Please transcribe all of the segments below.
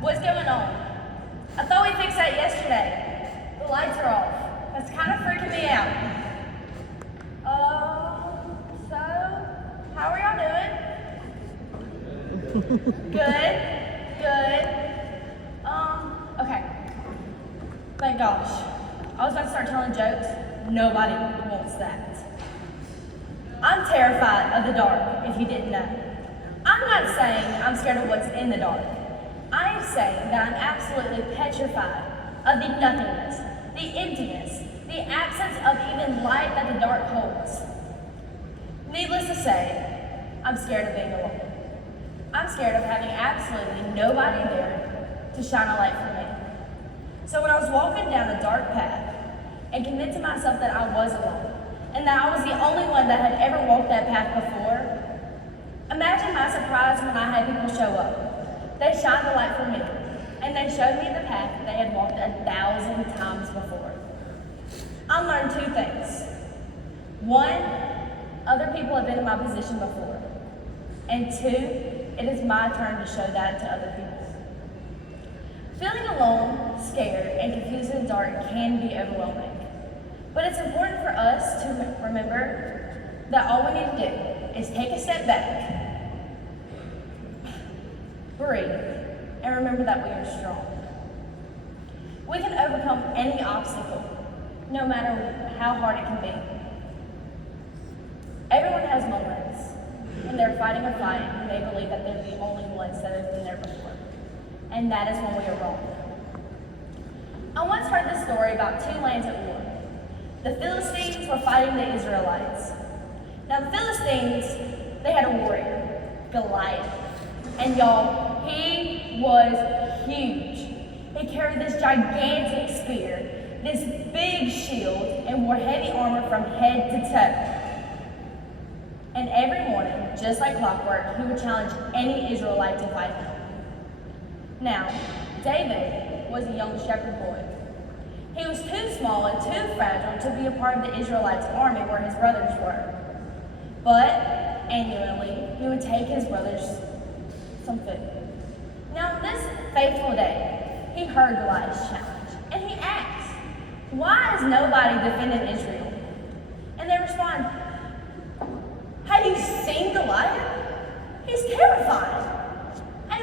What's going on? I thought we fixed that yesterday. The lights are off. That's kind of freaking me out. So, how are y'all doing? Good. Okay. Thank gosh. I was about to start telling jokes. Nobody wants that. I'm terrified of the dark, if you didn't know. I'm not saying I'm scared of what's in the dark. I am saying that I'm absolutely petrified of the nothingness, the emptiness, the absence of even light that the dark holds. Needless to say, I'm scared of being alone. I'm scared of having absolutely nobody there to shine a light for me. So when I was walking down a dark path and convincing myself that I was alone, and that I was the only one that had ever walked that path before, imagine my surprise when I had people show up. They shined the light for me, and they showed me the path that they had walked 1,000 times before. I learned two things. One, other people have been in my position before. And two, it is my turn to show that to other people. Feeling alone, scared, and confused in the dark can be overwhelming. But it's important for us to remember that all we need to do is take a step back, breathe, and remember that we are strong. We can overcome any obstacle, no matter how hard it can be. Everyone has moments when they're fighting a fight and they believe that they're the only ones that have been there before. And that is when we are wrong. I once heard this story about two lands at war. The Philistines were fighting the Israelites. Now the Philistines, they had a warrior, Goliath. And y'all, he was huge. He carried this gigantic spear, this big shield, and wore heavy armor from head to toe. And every morning, just like clockwork, he would challenge any Israelite to fight him. Now, David was a young shepherd boy. He was too small and too fragile to be a part of the Israelites' army where his brothers were. But annually, he would take his brothers some food. Now, this fateful day, he heard Goliath's challenge, and he asked, "Why is nobody defending Israel?" And they respond, "Have you seen Goliath? He's terrifying. And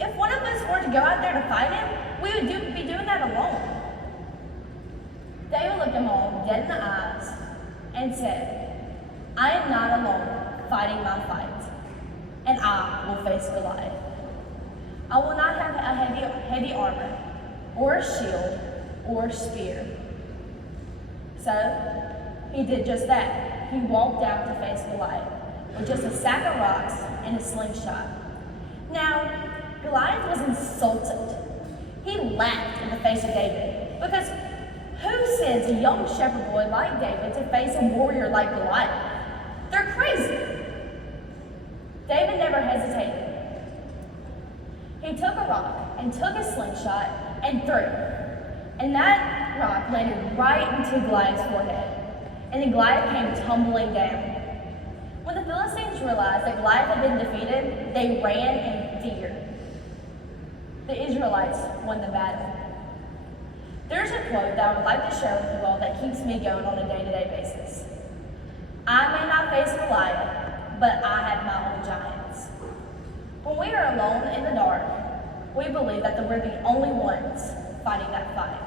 if one of us were to go out there to fight him, we would be doing that alone." David looked them all dead in the eyes and said, "I am not alone fighting my fight, and I will face Goliath. I will not have a heavy armor, or a shield, or a spear." So he did just that. He walked out to face Goliath with just a sack of rocks and a slingshot. Now, Goliath was insulted. He laughed in the face of David, because who sends a young shepherd boy like David to face a warrior like Goliath? They're crazy. David never hesitated. He took a rock and took a slingshot and threw. And that rock landed right into Goliath's forehead. And the Goliath came tumbling down. When the Philistines realized that Goliath had been defeated, they ran in fear. The Israelites won the battle. There's a quote that I would like to share with you all that keeps me going on a day-to-day basis. "I may not face Goliath, but I have my own giants." When we are alone in the dark, we believe that we're the only ones fighting that fight,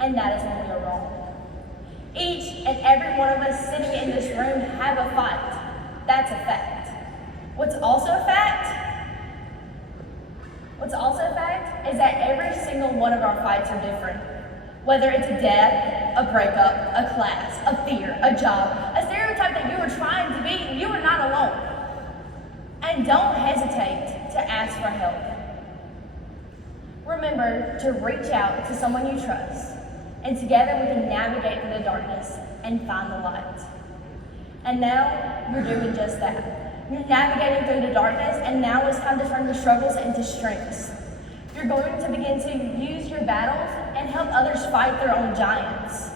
and that is when we are wrong. Each and every one of us sitting in this room have a fight. That's a fact. What's also a fact is that every single one of our fights are different. Whether it's a death, a breakup, a class, a fear, a job, a stereotype that you were trying to be, you are not alone. And don't hesitate to ask for help. Remember to reach out to someone you trust, and together we can navigate through the darkness and find the light. And now you're doing just that. You're navigating through the darkness, and now it's time to turn your struggles into strengths. You're going to begin to use your battles and help others fight their own giants.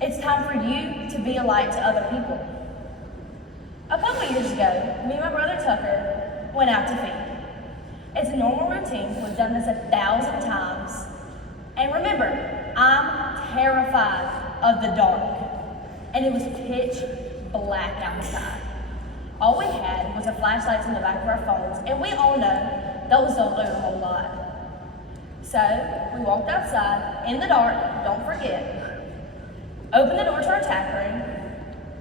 It's time for you to be a light to other people. A couple years ago, me and my brother Tucker went out to feed. It's a normal routine. We've done this 1,000 times. And remember, I'm terrified of the dark. And it was pitch black outside. All we had was a flashlights in the back of our phones, and we all know those don't do a whole lot. So we walked outside in the dark, don't forget, opened the door to our tack room,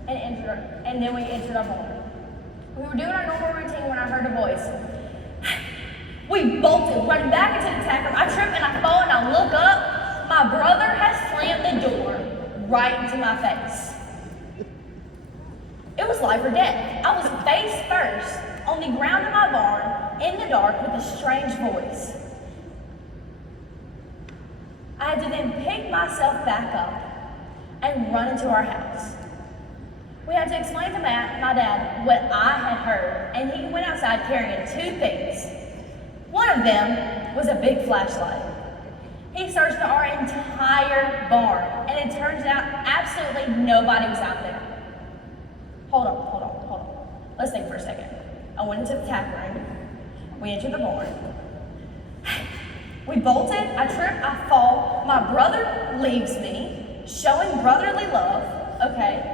and then we entered our barn. We were doing our normal routine when I heard a voice. We bolted, running back into the tack room. I trip and I fall and I look up. My brother has slammed the door right into my face. It was life or death. I was face first on the ground in my barn in the dark with a strange voice. I had to then pick myself back up and run into our house. We had to explain to my dad what I had heard, and he went outside carrying 2 things. One of them was a big flashlight. He searched our entire barn, and it turns out absolutely nobody was out there. Hold on. Let's think for a second. I went into the tack room. We entered the barn. We bolted, I trip, I fall. My brother leaves me, showing brotherly love, okay?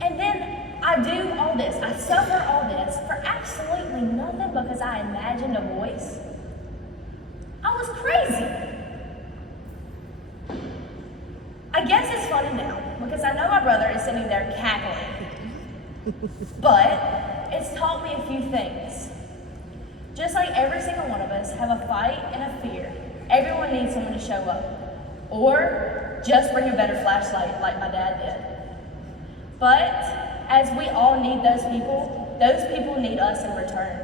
And then I do all this, I suffer all this for absolutely nothing because I imagined a voice. I was crazy. I guess it's funny now because I know my brother is sitting there cackling. But it's taught me a few things. Just like every single one of us have a fight and a fear, everyone needs someone to show up. Or just bring a better flashlight like my dad did. But as we all need those people need us in return.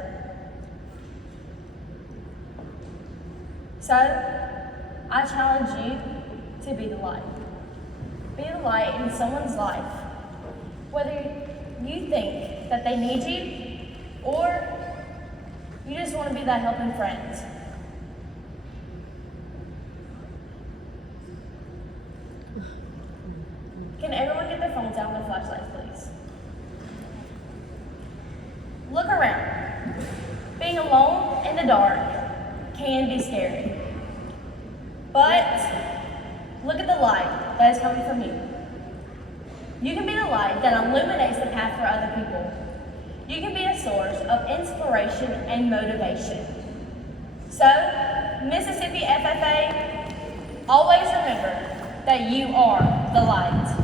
So, I challenge you to be the light. Be the light in someone's life. Whether you think that they need you, or you just want to be that helping friend. Can everyone get their phones out and their flashlights, please? Look around. Being alone in the dark can be scary. But look at the light that is coming from you. You can be the light that illuminates the path for other people. You can be a source of inspiration and motivation. So, Mississippi FFA, always remember that you are the light.